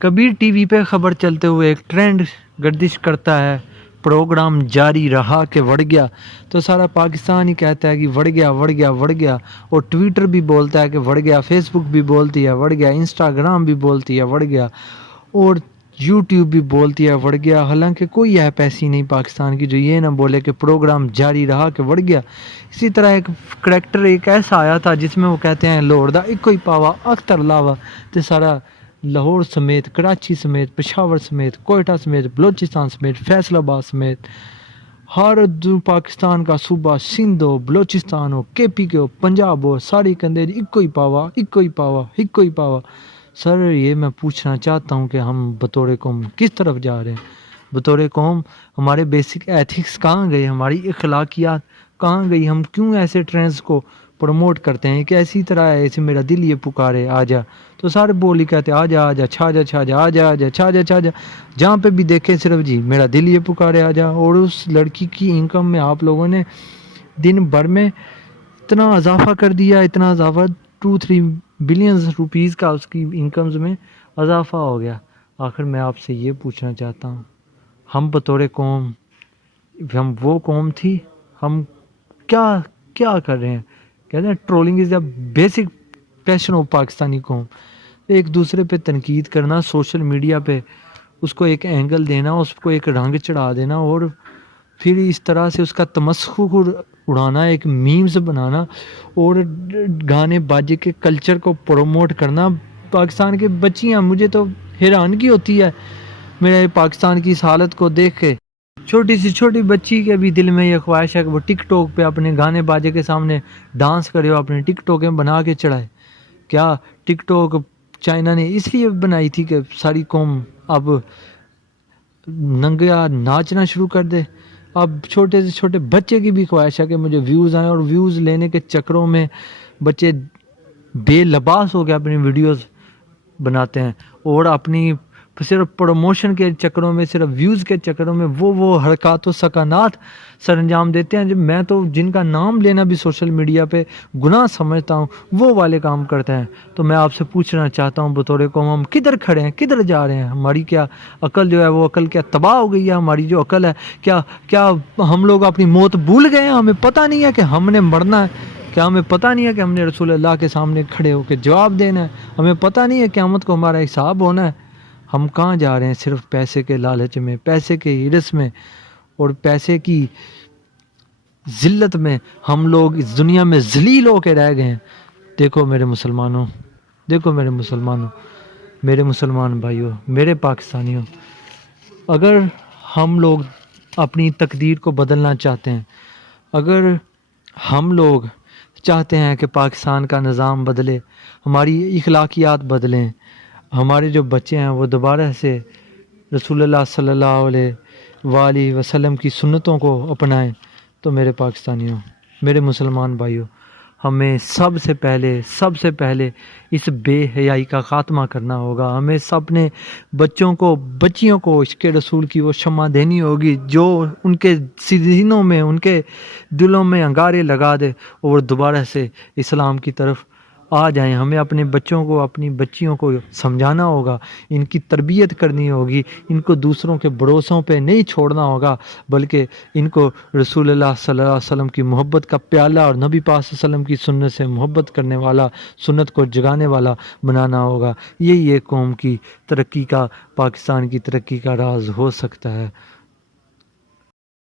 کبیر T V پہ خبر چلتے ہوئے ایک ٹرینڈ گردش کرتا ہے، پروگرام جاری رہا کہ بڑھ گیا، تو سارا پاکستان ہی کہتا ہے کہ بڑھ گیا بڑھ گیا بڑھ گیا، اور ٹویٹر بھی بولتا ہے کہ بڑھ گیا، فیس بک بھی بولتی ہے بڑھ گیا، انسٹاگرام بھی بولتی ہے بڑھ گیا، اور یوٹیوب بھی بولتی ہے بڑھ گیا۔ حالانکہ کوئی ایپ ایسی نہیں پاکستان کی جو یہ نہ بولے کہ پروگرام جاری رہا کہ بڑھ گیا۔ اسی طرح ایک کریکٹر ایک ایسا آیا تھا جس میں وہ کہتے ہیں لاہور دا ایک کوئی پاوا اختر لاوا، تو سارا لاہور سمیت، کراچی سمیت، پشاور سمیت، کوئٹہ سمیت، بلوچستان سمیت، فیصل آباد سمیت ہر پاکستان کا صوبہ، سندھ ہو، بلوچستان ہو، کے پی کے ہو، پنجاب ہو، ساری کندے ایک کوئی پاوا ایک کوئی پاوا ایک کوئی پاوا۔ سر یہ میں پوچھنا چاہتا ہوں کہ ہم بطور قوم کس طرف جا رہے ہیں؟ بطور قوم ہمارے بیسک ایتھکس کہاں گئے؟ ہماری اخلاقیات کہاں گئی؟ ہم کیوں ایسے ٹرینڈز کو پروموٹ کرتے ہیں کہ ایسی طرح ہے ایسے میرا دل یہ پکارے آ جا، تو سارے بول ہی کہتے آ جا آ جا، چھا جا چھا جا، آ جا آ جا، چھا جا چھا جا، جہاں پہ بھی دیکھیں صرف جی میرا دل یہ پکارے آ جا۔ اور اس لڑکی کی انکم میں آپ لوگوں نے دن بھر میں اتنا اضافہ کر دیا، اتنا اضافہ 2-3 بلینز روپیز کا اس کی انکمز میں اضافہ ہو گیا۔ آخر میں آپ سے یہ پوچھنا چاہتا ہوں، ہم بطور قوم، ہم وہ قوم تھی، ہم کیا کیا کر رہے ہیں؟ کہتے ہیں trolling is the basic passion of Pakistani قوم۔ ایک دوسرے پہ تنقید کرنا، سوشل میڈیا پہ اس کو ایک اینگل دینا، اس کو ایک رنگ چڑھا دینا، اور پھر اس طرح سے اس کا تمسخر اڑانا، ایک میمز بنانا، اور گانے باجے کے کلچر کو پروموٹ کرنا۔ پاکستان کے بچیاں، مجھے تو حیرانگی ہوتی ہے میرے پاکستان کی اس حالت کو دیکھ کے۔ چھوٹی سی چھوٹی بچی کے بھی دل میں یہ خواہش ہے کہ وہ ٹک ٹاک پہ اپنے گانے باجے کے سامنے ڈانس کرے، اور اپنے ٹک ٹاکیں بنا کے چڑھائے۔ کیا ٹک ٹاک چائنا نے اس لیے بنائی تھی کہ ساری قوم اب ننگا ناچنا شروع کر دے؟ اب چھوٹے سے چھوٹے بچے کی بھی خواہش ہے کہ مجھے ویوز آئیں، اور ویوز لینے کے چکروں میں بچے بے لباس ہو کے اپنی ویڈیوز بناتے ہیں، اور اپنی صرف پروموشن کے چکروں میں، صرف ویوز کے چکروں میں وہ حرکات و سکنات سر انجام دیتے ہیں جو میں تو جن کا نام لینا بھی سوشل میڈیا پہ گناہ سمجھتا ہوں، وہ والے کام کرتے ہیں۔ تو میں آپ سے پوچھنا چاہتا ہوں بطور قوم ہم کدھر کھڑے ہیں، کدھر جا رہے ہیں؟ ہماری کیا عقل جو ہے وہ عقل کیا تباہ ہو گئی ہے؟ ہماری جو عقل ہے کیا ہم لوگ اپنی موت بھول گئے ہیں؟ ہمیں پتہ نہیں ہے کہ ہم نے مرنا ہے؟ کیا ہمیں پتہ نہیں ہے کہ ہم نے رسول اللہ کے سامنے کھڑے ہو کے جواب دینا ہے؟ ہمیں پتہ نہیں ہے قیامت کو ہمارا حساب ہونا ہے؟ ہم کہاں جا رہے ہیں؟ صرف پیسے کے لالچ میں، پیسے کے ہرس میں، اور پیسے کی ذلت میں ہم لوگ اس دنیا میں ذلیل ہو کے رہ گئے ہیں۔ دیکھو میرے مسلمانوں، دیکھو میرے مسلمانوں، میرے مسلمان بھائیوں، میرے پاکستانیوں، اگر ہم لوگ اپنی تقدیر کو بدلنا چاہتے ہیں، اگر ہم لوگ چاہتے ہیں کہ پاکستان کا نظام بدلے، ہماری اخلاقیات بدلیں، ہمارے جو بچے ہیں وہ دوبارہ سے رسول اللہ صلی اللہ علیہ وآلہ وسلم کی سنتوں کو اپنائیں، تو میرے پاکستانیوں، میرے مسلمان بھائیوں، ہمیں سب سے پہلے اس بے حیائی کا خاتمہ کرنا ہوگا۔ ہمیں سب نے بچیوں کو عشق رسول کی وہ شمع دینی ہوگی جو ان کے سینوں میں، ان کے دلوں میں انگارے لگا دے، اور دوبارہ سے اسلام کی طرف آ جائیں۔ ہمیں اپنے بچوں کو، اپنی بچیوں کو سمجھانا ہوگا، ان کی تربیت کرنی ہوگی، ان کو دوسروں کے بھروسوں پہ نہیں چھوڑنا ہوگا، بلکہ ان کو رسول اللہ صلی اللہ علیہ وسلم کی محبت کا پیالہ اور نبی پاک صلی اللہ علیہ وسلم کی سنت سے محبت کرنے والا، سنت کو جگانے والا بنانا ہوگا۔ یہی ایک قوم کی ترقی کا، پاکستان کی ترقی کا راز ہو سکتا ہے۔